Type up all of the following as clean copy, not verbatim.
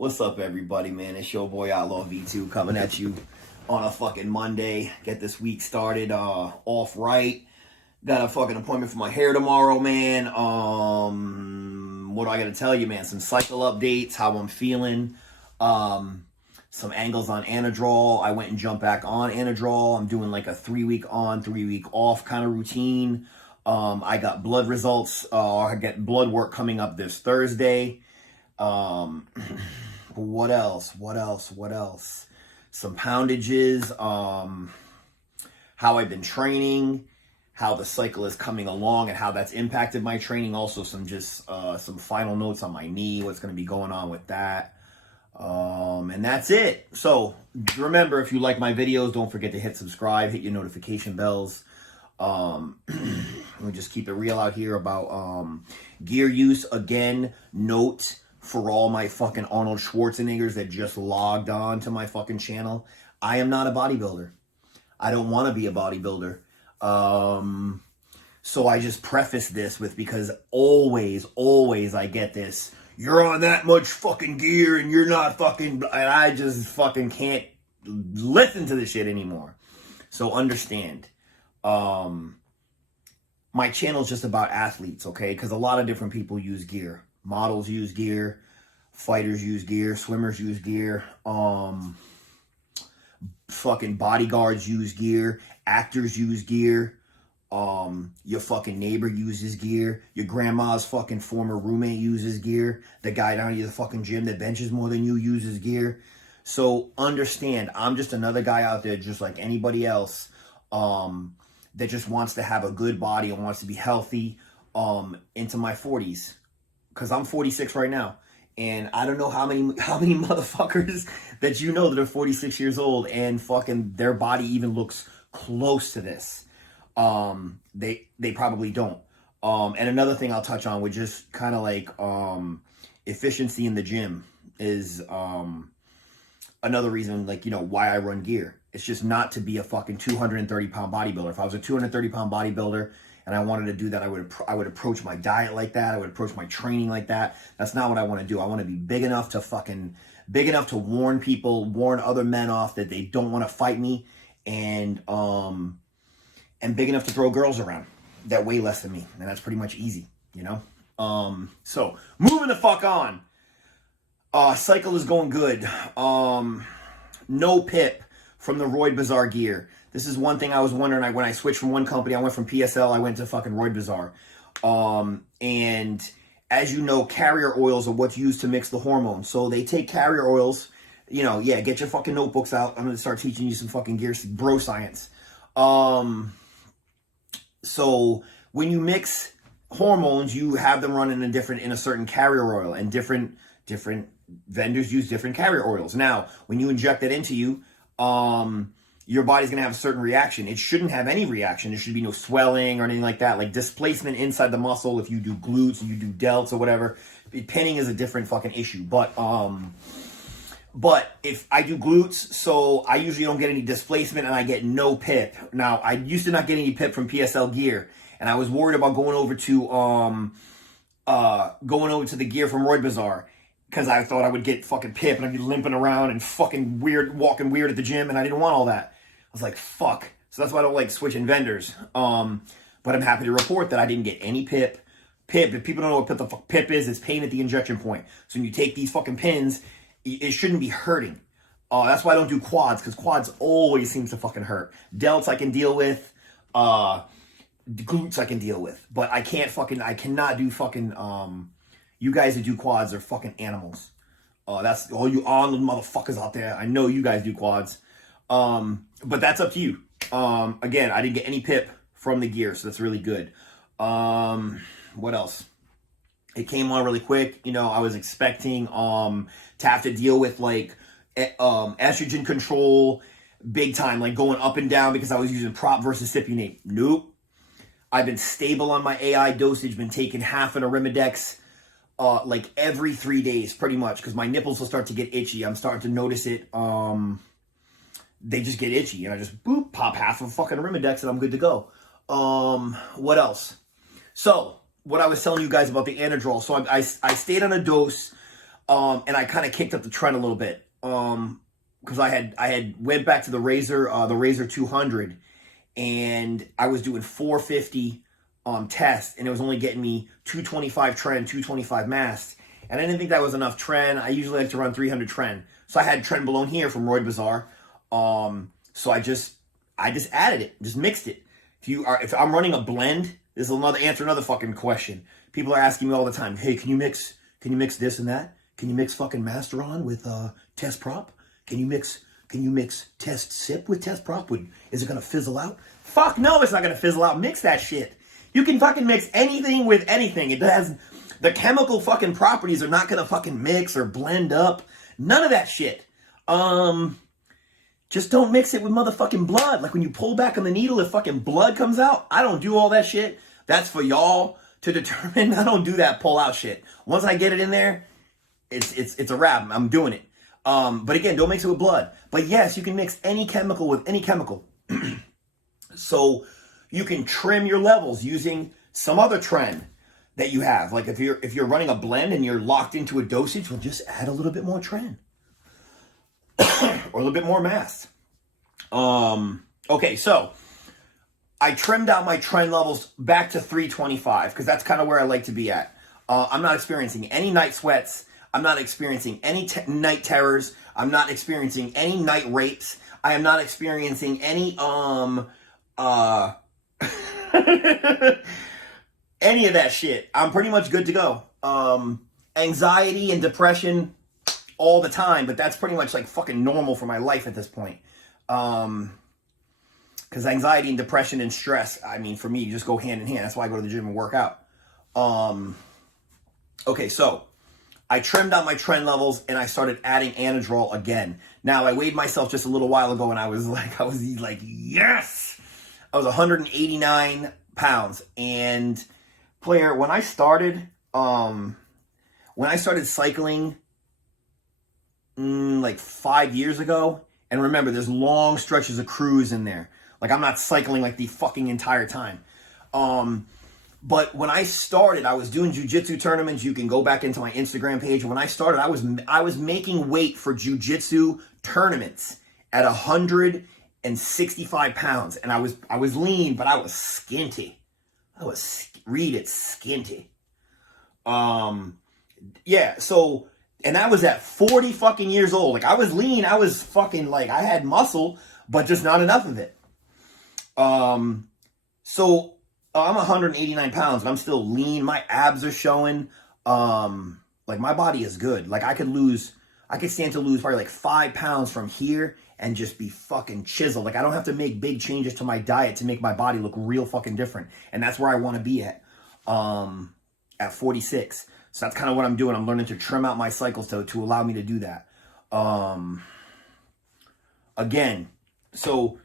What's up, everybody, man? It's your boy Outlaw V2 coming at you on a fucking Monday. Get this week started off right. Got a fucking appointment for my hair tomorrow, man. What do I gotta tell you, man? Some cycle updates, how I'm feeling. Some angles on Anadrol. I went and jumped back on Anadrol. I'm doing like a 3-week on, 3-week off kind of routine. I got blood results. I get blood work coming up this Thursday. What else? Some poundages, how I've been training, how the cycle is coming along and how that's impacted my training. Also some final notes on my knee, what's going to be going on with that. And that's it. So remember, if you like my videos, don't forget to hit subscribe, hit your notification bells. We just keep it real out here about, gear use. Again, note, for all my fucking Arnold Schwarzeneggers that just logged on to my fucking channel, I am not a bodybuilder. I don't want to be a bodybuilder. So I just preface this with, because always I get this, you're on that much fucking gear and you're not fucking, and I just fucking can't listen to this shit anymore. So understand, my channel is just about athletes, okay? Because a lot of different people use gear. Models use gear, fighters use gear, swimmers use gear, fucking bodyguards use gear, actors use gear, your fucking neighbor uses gear, your grandma's fucking former roommate uses gear, the guy down at the fucking gym that benches more than you uses gear. So understand, I'm just another guy out there just like anybody else, that just wants to have a good body and wants to be healthy, into my 40s. Because I'm 46 right now, and I don't know how many motherfuckers that you know that are 46 years old and fucking their body even looks close to this. They probably don't. And another thing I'll touch on, which is kind of like efficiency in the gym, is another reason, like, you know, why I run gear. It's just not to be a fucking 230-pound bodybuilder. If I was a 230-pound bodybuilder and I wanted to do that, I would approach my diet like that. I would approach my training like that. That's not what I want to do. I want to be big enough to warn people, warn other men off that they don't want to fight me, and big enough to throw girls around that weigh less than me. And that's pretty much easy, you know? So moving the fuck on. Cycle is going good. No pip from the Roid Bazaar gear. This is one thing I was wondering. When I switched from one company, I went from PSL, I went to fucking Roid Bazaar. And as you know, carrier oils are what's used to mix the hormones. So they take carrier oils, you know, yeah, get your fucking notebooks out. I'm going to start teaching you some fucking gear, bro science. So when you mix hormones, you have them run in a certain carrier oil, and different vendors use different carrier oils. Now, when you inject that into you, your body's going to have a certain reaction. It shouldn't have any reaction. There should be no swelling or anything like that. Like displacement inside the muscle, if you do glutes, you do delts or whatever. Pinning is a different fucking issue. But if I do glutes, so I usually don't get any displacement and I get no pip. Now, I used to not get any pip from PSL gear, and I was worried about going over to the gear from Roid Bazaar, because I thought I would get fucking pip and I'd be limping around and fucking weird, walking weird at the gym, and I didn't want all that. I was like, fuck. So that's why I don't like switching vendors. But I'm happy to report that I didn't get any pip. If people don't know what the fuck pip is, it's pain at the injection point. So when you take these fucking pins, it shouldn't be hurting. That's why I don't do quads, because quads always seems to fucking hurt. Delts I can deal with. Glutes I can deal with. But I cannot do fucking, you guys that do quads are fucking animals. That's all you Arnold motherfuckers out there. I know you guys do quads. But that's up to you. Again, I didn't get any pip from the gear, so that's really good. What else? It came on really quick. You know, I was expecting to have to deal with like estrogen control big time, like going up and down because I was using prop versus cypionate. Nope. I've been stable on my AI dosage, been taking half an Arimidex like every 3 days pretty much, because my nipples will start to get itchy. I'm starting to notice it. They just get itchy, and I just boop, pop half of a fucking Arimidex and I'm good to go. What else? So what I was telling you guys about the Anadrol. So I stayed on a dose And I kind of kicked up the trend a little bit. Because I had went back to the Razor 200, and I was doing 450 test, and it was only getting me 225 trend, 225 mass. And I didn't think that was enough trend. I usually like to run 300 trend. So I had Trenbolone here from Roy Bazaar. So I just added it, just mixed it. If I'm running a blend, this is another fucking question. People are asking me all the time, hey, can you mix this and that? Can you mix fucking Masteron with Test Prop? Can you mix Test Sip with Test Prop? Is it gonna fizzle out? Fuck no, it's not gonna fizzle out. Mix that shit. You can fucking mix anything with anything. It has the chemical fucking properties are not gonna fucking mix or blend up. None of that shit. Just don't mix it with motherfucking blood. Like when you pull back on the needle, if fucking blood comes out, I don't do all that shit. That's for y'all to determine. I don't do that pull out shit. Once I get it in there, it's a wrap. I'm doing it. But again, don't mix it with blood. But yes, you can mix any chemical with any chemical. So you can trim your levels using some other trend that you have. Like if you're running a blend and you're locked into a dosage, well, just add a little bit more trend. Or a little bit more mass. Okay, so I trimmed out my trend levels back to 325 because that's kind of where I like to be at. I'm not experiencing any night sweats. I'm not experiencing any night terrors. I'm not experiencing any night rapes. I am not experiencing any any of that shit. I'm pretty much good to go. Anxiety and depression all the time, but that's pretty much like fucking normal for my life at this point. Because anxiety and depression and stress, I mean, for me, just go hand in hand. That's why I go to the gym and work out. Okay, so I trimmed out my trend levels and I started adding anadrol again. Now, I weighed myself just a little while ago and I was like, yes! I was 189 pounds. And player, when I started cycling like 5 years ago, and remember, there's long stretches of cruise in there. Like, I'm not cycling like the fucking entire time. But when I started, I was doing jiu-jitsu tournaments. You can go back into my Instagram page. When I started, I was making weight for jiu-jitsu tournaments at 165 pounds. And I was lean, but I was skinty. Skinty. Yeah, so, and I was at 40 fucking years old. Like, I was lean. I was fucking, like, I had muscle, but just not enough of it. So I'm 189 pounds, and I'm still lean. My abs are showing. Like, my body is good. Like, I could stand to lose probably like 5 pounds from here and just be fucking chiseled. Like, I don't have to make big changes to my diet to make my body look real fucking different. And that's where I want to be at 46. So that's kind of what I'm doing. I'm learning to trim out my cycles to allow me to do that. Again, so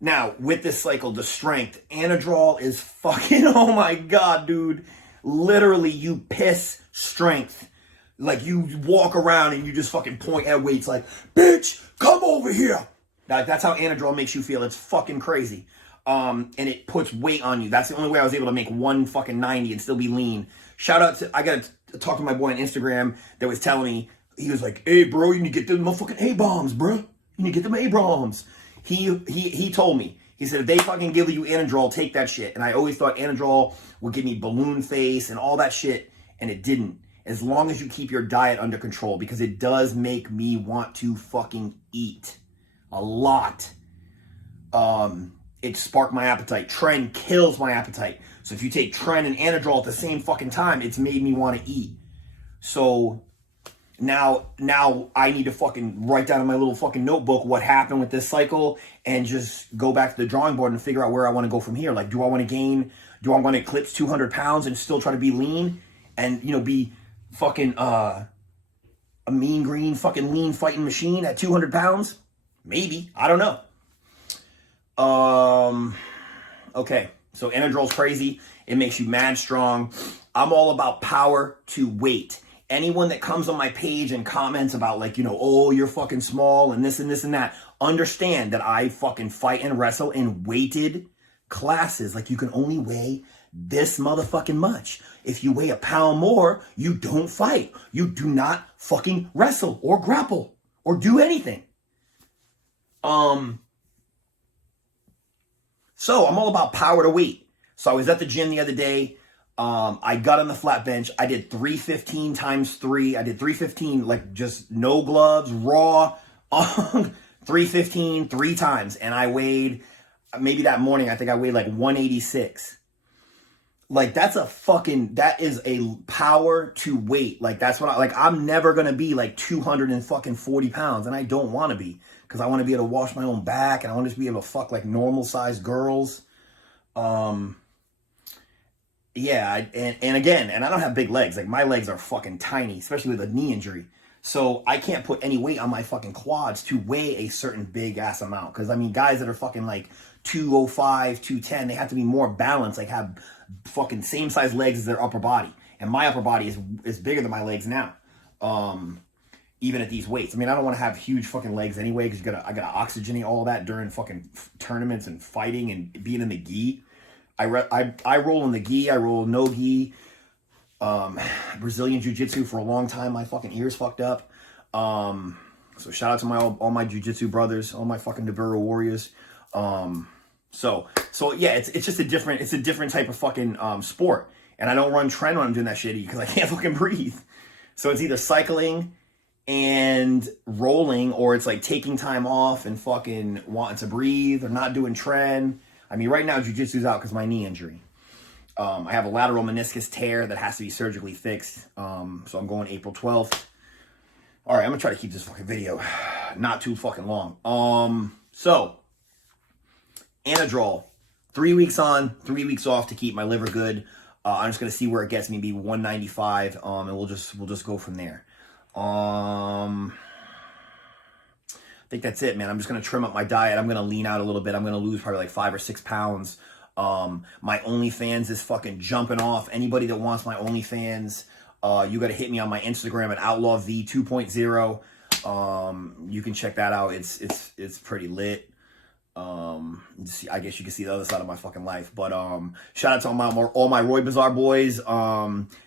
now with this cycle, the strength, anadrol is fucking, oh my God, dude. Literally, you piss strength. Like, you walk around and you just fucking point at weights like, bitch, come over here. That's how anadrol makes you feel. It's fucking crazy. And it puts weight on you. That's the only way I was able to make 190 and still be lean. Shout out to, I got to talk to my boy on Instagram that was telling me, he was like, hey, bro, you need to get them motherfucking A-bombs, bro. You need to get them A-bombs. He told me, he said, if they fucking give you anadrol, take that shit. And I always thought anadrol would give me balloon face and all that shit, and it didn't. As long as you keep your diet under control, because it does make me want to fucking eat a lot. It sparked my appetite. Tren kills my appetite. So if you take Tren and anadrol at the same fucking time, it's made me want to eat. So now I need to fucking write down in my little fucking notebook what happened with this cycle and just go back to the drawing board and figure out where I want to go from here. Like, do I want to eclipse 200 pounds and still try to be lean and, you know, be fucking a mean green fucking lean fighting machine at 200 pounds? Maybe. I don't know. Okay. So anadrol's crazy. It makes you mad strong. I'm all about power to weight. Anyone that comes on my page and comments about, like, you know, oh, you're fucking small and this and this and that, understand that I fucking fight and wrestle in weighted classes. Like, you can only weigh this motherfucking much. If you weigh a pound more, you don't fight. You do not fucking wrestle or grapple or do anything. So I'm all about power to weight. So I was at the gym the other day. I got on the flat bench. I did 315 times 3. I did 315, like just no gloves, raw, 315 3 times. And I weighed, maybe that morning, I think I weighed like 186. Like that is a power to weight. Like that's what I'm never going to be like 240 pounds. And I don't want to be, because I want to be able to wash my own back and I want to be able to fuck like normal sized girls. Yeah, and again, and I don't have big legs. Like my legs are fucking tiny, especially with a knee injury. So I can't put any weight on my fucking quads to weigh a certain big ass amount. Because I mean, guys that are fucking like 205, 210, they have to be more balanced. Like have fucking same size legs as their upper body. And my upper body is bigger than my legs now. Even at these weights. I mean, I don't want to have huge fucking legs anyway, because I gotta oxygenate all that during fucking tournaments and fighting and being in the gi. I roll in the gi. I roll no gi. Brazilian jiu-jitsu for a long time. My fucking ears fucked up. So shout out to all my jiu-jitsu brothers, all my fucking Devura warriors. So yeah, it's just a different type of fucking sport. And I don't run trend when I'm doing that shit because I can't fucking breathe. So it's either cycling and rolling, or it's like taking time off and fucking wanting to breathe, or not doing trend. I mean, right now, jiu-jitsu's out because of my knee injury. I have a lateral meniscus tear that has to be surgically fixed. So I'm going April 12th. All right, I'm going to try to keep this fucking video not too fucking long. So, Anadrol. 3 weeks on, 3 weeks off to keep my liver good. I'm just going to see where it gets me, be 195, and we'll just go from there. I think that's it, man. I'm just going to trim up my diet. I'm going to lean out a little bit. I'm going to lose probably like 5 or 6 pounds. My OnlyFans is fucking jumping off. Anybody that wants my OnlyFans, you got to hit me on my Instagram at OutlawV 2.0. You can check that out. It's pretty lit. I guess you can see the other side of my fucking life. But shout out to all my Roy Bazaar boys.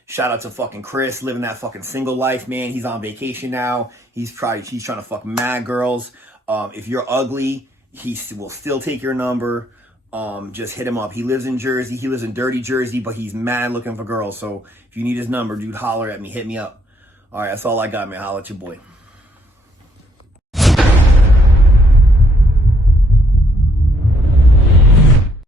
Shout out to fucking Chris, living that fucking single life, man. He's on vacation now. He's trying to fuck mad girls. If you're ugly, he will still take your number. Just hit him up. He lives in Jersey. He lives in dirty Jersey, but he's mad looking for girls. So if you need his number, dude, holler at me. Hit me up. All right, that's all I got, man. Holler at your boy.